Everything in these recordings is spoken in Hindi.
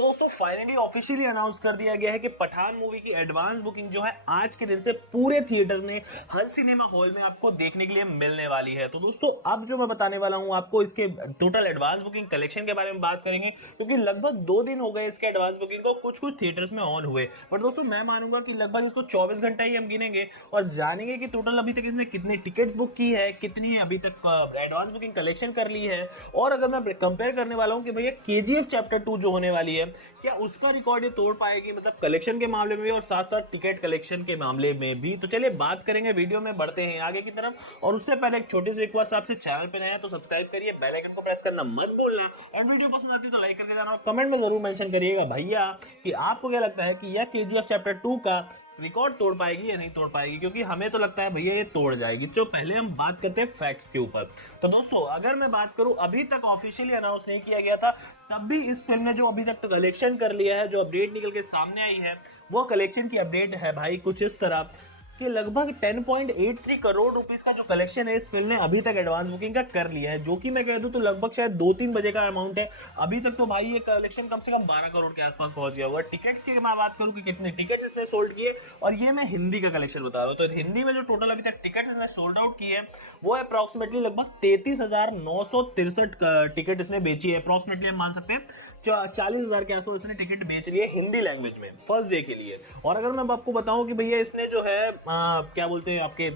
सो दोस्तों फाइनली ऑफिशियली अनाउंस कर दिया गया है कि पठान मूवी की एडवांस बुकिंग जो है आज के दिन से पूरे थिएटर में हर सिनेमा हॉल में आपको देखने के लिए मिलने वाली है। तो दोस्तों अब जो मैं बताने वाला हूं आपको इसके टोटल एडवांस बुकिंग कलेक्शन के बारे में बात करेंगे, क्योंकि लगभग 2 दिन हो गए इसके एडवांस बुकिंग को, कुछ कुछ थिएटर्स में ऑन हुए, बट दोस्तों मैं मानूंगा कि लगभग इसको 24 घंटा ही हम गिनेंगे और जानेंगे कि टोटल अभी तक इसने कितनी टिकट्स बुक की है, कितनी अभी तक एडवांस बुकिंग कलेक्शन कर ली है। और अगर मैं कंपेयर करने वाला हूं कि भैया केजीएफ चैप्टर 2 जो होने वाली है क्या उसका रिकॉर्ड ये तोड़ पाएगी, मतलब कलेक्शन के मामले में भी और साथ साथ टिकट कलेक्शन के मामले में भी। तो चलिए बात करेंगे, वीडियो में बढ़ते हैं आगे की तरफ। और उससे पहले एक छोटी सी रिक्वेस्ट, आपसे चैनल पे नया है तो सब्सक्राइब करिए, बेल आइकन को प्रेस करना मत भूलना, और वीडियो पसंद आती है तो लाइक करके जाना और कमेंट में जरूर मेंशन करिएगा भैया कि आपको क्या लगता है कि यह केजीएफ चैप्टर 2 का रिकॉर्ड तोड़ पाएगी या नहीं तोड़ पाएगी, क्योंकि हमें तो लगता है भैया ये तोड़ जाएगी। तो पहले हम बात करते हैं फैक्ट्स के ऊपर। तो दोस्तों अगर मैं बात करूं, अभी तक ऑफिशियली अनाउंस नहीं किया गया था, तब भी इस फिल्म ने जो अभी तक कलेक्शन कर लिया है, जो अपडेट निकल के सामने आई है, वो कलेक्शन की अपडेट है भाई कुछ इस तरह कि लगभग 10.83 करोड़ रुपीस का जो कलेक्शन है इस फिल्म ने अभी तक एडवांस बुकिंग का कर लिया है, जो कि मैं कह दूं तो लगभग शायद 2-3 बजे का अमाउंट है। अभी तक तो भाई ये कलेक्शन कम से कम 12 करोड़ के आसपास पहुंच गया हुआ। टिकट्स की मैं बात करूं कि कितने टिकट्स इसने सोल्ड किए, और ये मैं हिंदी का कलेक्शन बता रहा हूं, तो हिंदी में जो टोटल अभी तक टिकट्स इसने सोल्ड आउट की है वो अप्रॉक्सीमेटली लगभग 33,963 टिकट इसने बेची है। अप्रॉक्सीमेटली हम मान सकते हैं 40,000 के आसपास इसने टिकट बेच रही है हिंदी लैंग्वेज में फर्स्ट डे के लिए। और अगर मैं आपको बताऊं कि भैया इसने जो है क्या बोलते हैं आपके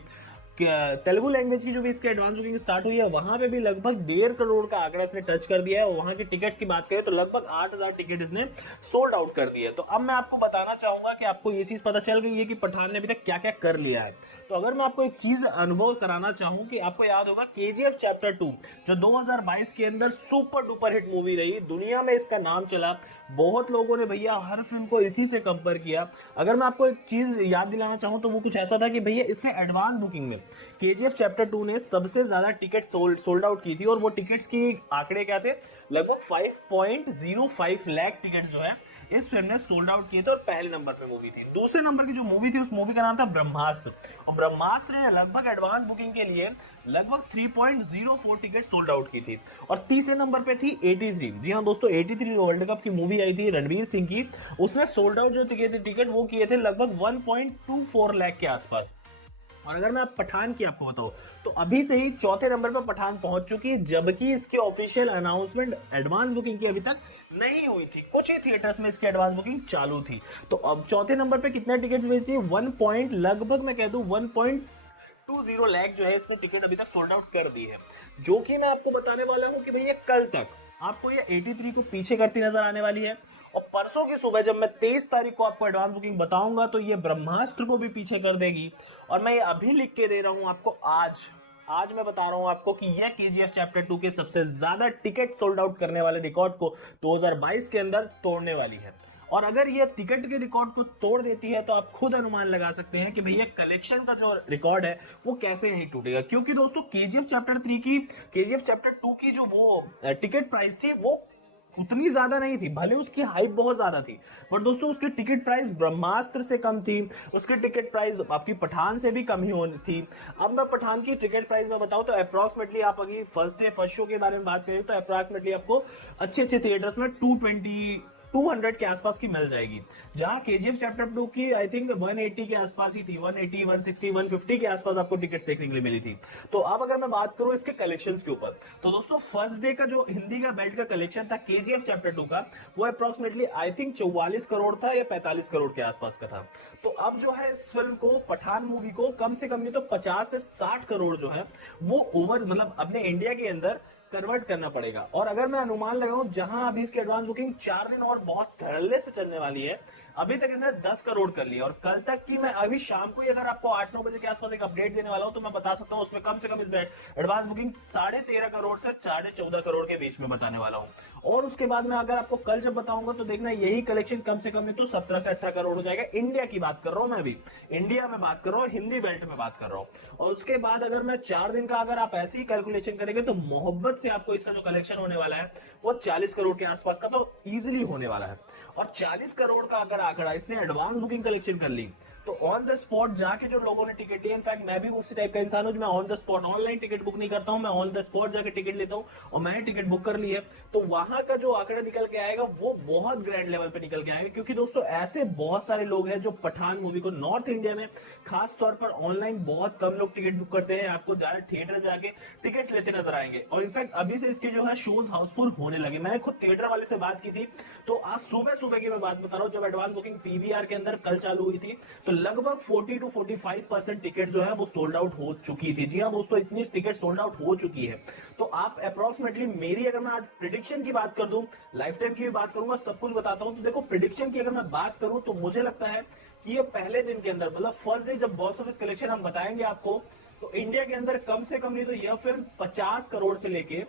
तेलुगु लैंग्वेज की जो भी इसके एडवांस बुकिंग स्टार्ट हुई है वहां पे भी लगभग 1.5 करोड़ का आंकड़ा इसने टच कर दिया है। और वहां की टिकट्स की बात करें तो लगभग 8,000 टिकट इसने सोल्ड आउट कर दिए। तो अब मैं आपको बताना चाहूंगा कि आपको ये चीज पता चल गई है कि पठान ने अभी तक क्या क्या कर लिया है। तो अगर मैं आपको एक चीज अनुभव कराना चाहूं कि आपको याद होगा केजीएफ चैप्टर 2 जो 2022 के अंदर सुपर डुपर हिट मूवी रही, दुनिया में इसका नाम चला, बहुत लोगों ने भैया हर फिल्म को इसी से कंपेयर किया। अगर मैं आपको एक चीज याद दिलाना चाहूं तो वो कुछ ऐसा था कि भैया इसने एडवांस बुकिंग में केजीएफ चैप्टर 2 ने सबसे ज्यादा टिकट सोल्ड आउट की थी, और वो टिकट्स की आंकड़े क्या थे, लगभग 5.05 लाख टिकट जो है इस फिल्म ने सोल्ड आउट किए थे, और पहले नंबर पे मूवी थी। दूसरे नंबर की जो मूवी थी उस मूवी का नाम था ब्रह्मास्त्र, और ब्रह्मास्त्र ने लगभग एडवांस बुकिंग के लिए लगभग 3.04 टिकट सोल्ड आउट की थी। और तीसरे नंबर पे थी 83। जी हाँ दोस्तों, 83 वर्ल्ड कप की मूवी आई थी रणवीर सिंह की, उसने सोल्ड आउट जो टिकट वो किए थे लगभग 1.24 लाख के आसपास। और अगर मैं पठान की आपको बताऊं तो अभी से ही चौथे नंबर पर पठान पहुंच चुकी है, जबकि इसकी ऑफिशियल अनाउंसमेंट एडवांस बुकिंग की अभी तक नहीं हुई थी। कुछ ही थिएटर्स में इसकी एडवांस बुकिंग चालू थी। तो अब चौथे नंबर पे कितने टिकट्स बेचती है, 1 लगभग मैं कह दूं 1.20 लाख जो है इसने टिकट अभी तक सोल्ड आउट कर दी है, जो कि मैं आपको बताने वाला हूं कि भैया कल तक आपको ये 83 को पीछे करती नजर आने वाली है। और परसों की सुबह जब मैं 23 तारीख को आपको एडवांस बुकिंग बताऊंगा तो ये ब्रह्मास्त्र को भी पीछे कर देगी। और मैं ये अभी लिख के दे रहा हूं आपको, आज मैं बता रहा हूं आपको कि यह केजीएफ चैप्टर 2 के सबसे ज्यादा टिकट सोल्ड आउट करने वाले रिकॉर्ड को 2022 के अंदर तोड़ने वाली है। और अगर ये टिकट के रिकॉर्ड को तोड़ देती है तो आप खुद अनुमान लगा सकते हैं कि भैया कलेक्शन का जो रिकॉर्ड है वो कैसे नहीं टूटेगा। क्योंकि दोस्तों केजीएफ चैप्टर 2 की जो वो टिकट प्राइस थी वो उतनी ज्यादा नहीं थी, भले उसकी हाइप बहुत ज्यादा थी, पर दोस्तों उसकी टिकट प्राइस ब्रह्मास्त्र से कम थी, उसकी टिकट प्राइस आपकी पठान से भी कम ही होनी थी। अब मैं पठान की टिकट प्राइस में बताऊं तो अप्रॉक्सीमेटली आप अगर फर्स्ट शो के बारे में बात करें तो अप्रॉक्सीमेटली आपको अच्छे थिएटर्स में 200 के आसपास की मिल जाएगी, जहां केजीएफ चैप्टर 2 की आई थिंक 180 के आसपास ही थी, 180, 160, 150 के आसपास आपको टिकट्स देखने के लिए मिली थी। तो अब अगर मैं बात करूं इसके कलेक्शंस के ऊपर, तो दोस्तों फर्स्ट डे का जो हिंदी का बेल्ट का कलेक्शन था केजीएफ चैप्टर 2 का, वो अप्रॉक्सीमेटली आई थिंक 44 करोड़ था या 45 करोड़ के आसपास का था। तो अब जो है इस फिल्म को, पठान मूवी को कम से कम नहीं तो 50 से 60 करोड़ जो है वो ओवर मतलब अपने इंडिया के अंदर कन्वर्ट करना पड़ेगा। और अगर मैं अनुमान लगाऊं, जहां अभी इसकी एडवांस बुकिंग 4 दिन और बहुत धड़ल्ले से चलने वाली है, अभी तक इसने 10 करोड़ कर लिया, और कल तक की मैं अभी शाम को ही अगर आपको 8-9 बजे के आसपास एक अपडेट देने वाला हूं तो मैं बता सकता हूं उसमें कम से कम इस एडवांस बुकिंग 13.5 करोड़ से 14.5 करोड़ के बीच में बताने वाला हूं। और उसके बाद में अगर आपको कल जब बताऊंगा तो देखना यही कलेक्शन कम से कम तो 17 से 18 करोड़ हो जाएगा। इंडिया की बात कर रहा हूं मैं, अभी इंडिया में बात कर रहा हूं, हिंदी बेल्ट में बात कर रहा हूं। और उसके बाद अगर मैं 4 दिन का अगर आप ऐसी ही कैलकुलेशन करेंगे तो मोहब्बत से आपको इसका जो कलेक्शन होने वाला है वो 40 करोड़ के आसपास का तो इजीली होने वाला है। और 40 करोड़ का अगर आंकड़ा इसने एडवांस बुकिंग कलेक्शन कर ली तो ऑन द स्पॉट जाके जो लोगों ने टिकट लिया, इनफैक्ट मैं भी उसी टाइप का इंसान हूं जो मैं on the spot online ticket book नहीं करता हूं, मैं ऑन द स्पॉट जाके टिकट लेता हूं और मैंने टिकट बुक कर ली है। तो वहां का जो आंकड़ा निकल के आएगा वो बहुत ग्रैंड लेवल पे निकल के आएगा, क्योंकि दोस्तों ऐसे बहुत सारे लोग हैं जो पठान मूवी को नॉर्थ इंडिया में खास तौर पर ऑनलाइन बहुत कम लोग टिकट बुक करते हैं, आपको डायरेक्ट थिएटर जाके टिकट लेते नजर आएंगे। और इनफैक्ट अभी से इसके जो है शोज हाउसफुल होने लगे। मैंने खुद थिएटर वाले से बात की थी, तो आज सुबह सुबह की मैं बात बता रहा हूँ, जब एडवांस बुकिंग पीवीआर के अंदर कल चालू हुई थी तो लगभग 40 to 45% टिकट जो है वो सोल्ड आउट हो चुकी थी। जी हाँ दोस्तों, इतनी टिकट सोल्ड आउट हो चुकी है। तो आप अप्रोक्सीमेटली मेरी, अगर मैं आज प्रिडिक्शन की बात कर दूं, लाइफ टाइम की भी बात करूंगा, सब कुछ बताता हूं, तो देखो प्रिडिक्शन की अगर मैं बात करूं तो मुझे लगता है कि ये पहले दिन के अंदर, मतलब फर्स्ट डे जब बॉक्स ऑफिस कलेक्शन हम बताएंगे आपको, तो इंडिया के अंदर कम से कम नहीं तो यह फिल्म 50 करोड़ से लेके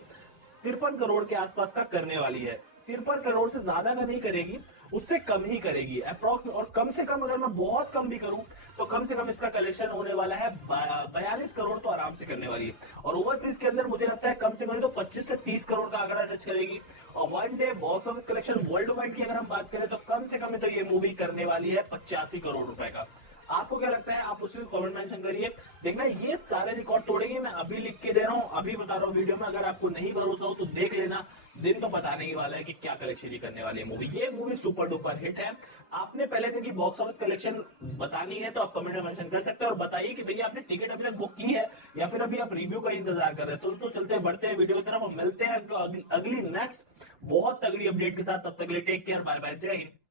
53 करोड़ के आसपास का करने वाली है। 53 करोड़ से ज्यादा का नहीं करेगी, उससे कम ही करेगी अप्रोक्स। और कम से कम अगर मैं बहुत कम भी करूं तो कम से कम इसका कलेक्शन होने वाला है 42 करोड़ तो आराम से करने वाली है। और ओवरसीज के अंदर मुझे लगता है कम से कम तो 25 से 30 करोड़ का आंकड़ा टच करेगी। और one day box office collection world wide की अगर हम बात करें तो कम से कम तो ये मूवी करने वाली है 85 करोड़ रुपए का। आपको क्या लगता है, आप उसमें कमेंट मेंशन करिए। देखना ये सारे रिकॉर्ड तोड़ेंगे, मैं अभी लिख के दे रहा हूँ, अभी बता रहा हूँ वीडियो में। अगर आपको नहीं भरोसा हो तो देख लेना, दिन तो बताने ही वाला है कि क्या कलेक्शन करने वाली है मूवी। ये मूवी सुपर डुपर हिट है। आपने पहले दिन की बॉक्स ऑफिस कलेक्शन बतानी है तो आप कमेंट में मेंशन कर सकते हैं और बताइए कि भैया आपने टिकट अभी तक बुक की है या फिर अभी आप रिव्यू का इंतजार कर रहे हैं। तो चलते बढ़ते हैं वीडियो की तरफ और मिलते हैं अगली नेक्स्ट बहुत तगड़ी अपडेट के साथ। तब तक के लिए टेक केयर, बाय बाय, जय हिंद।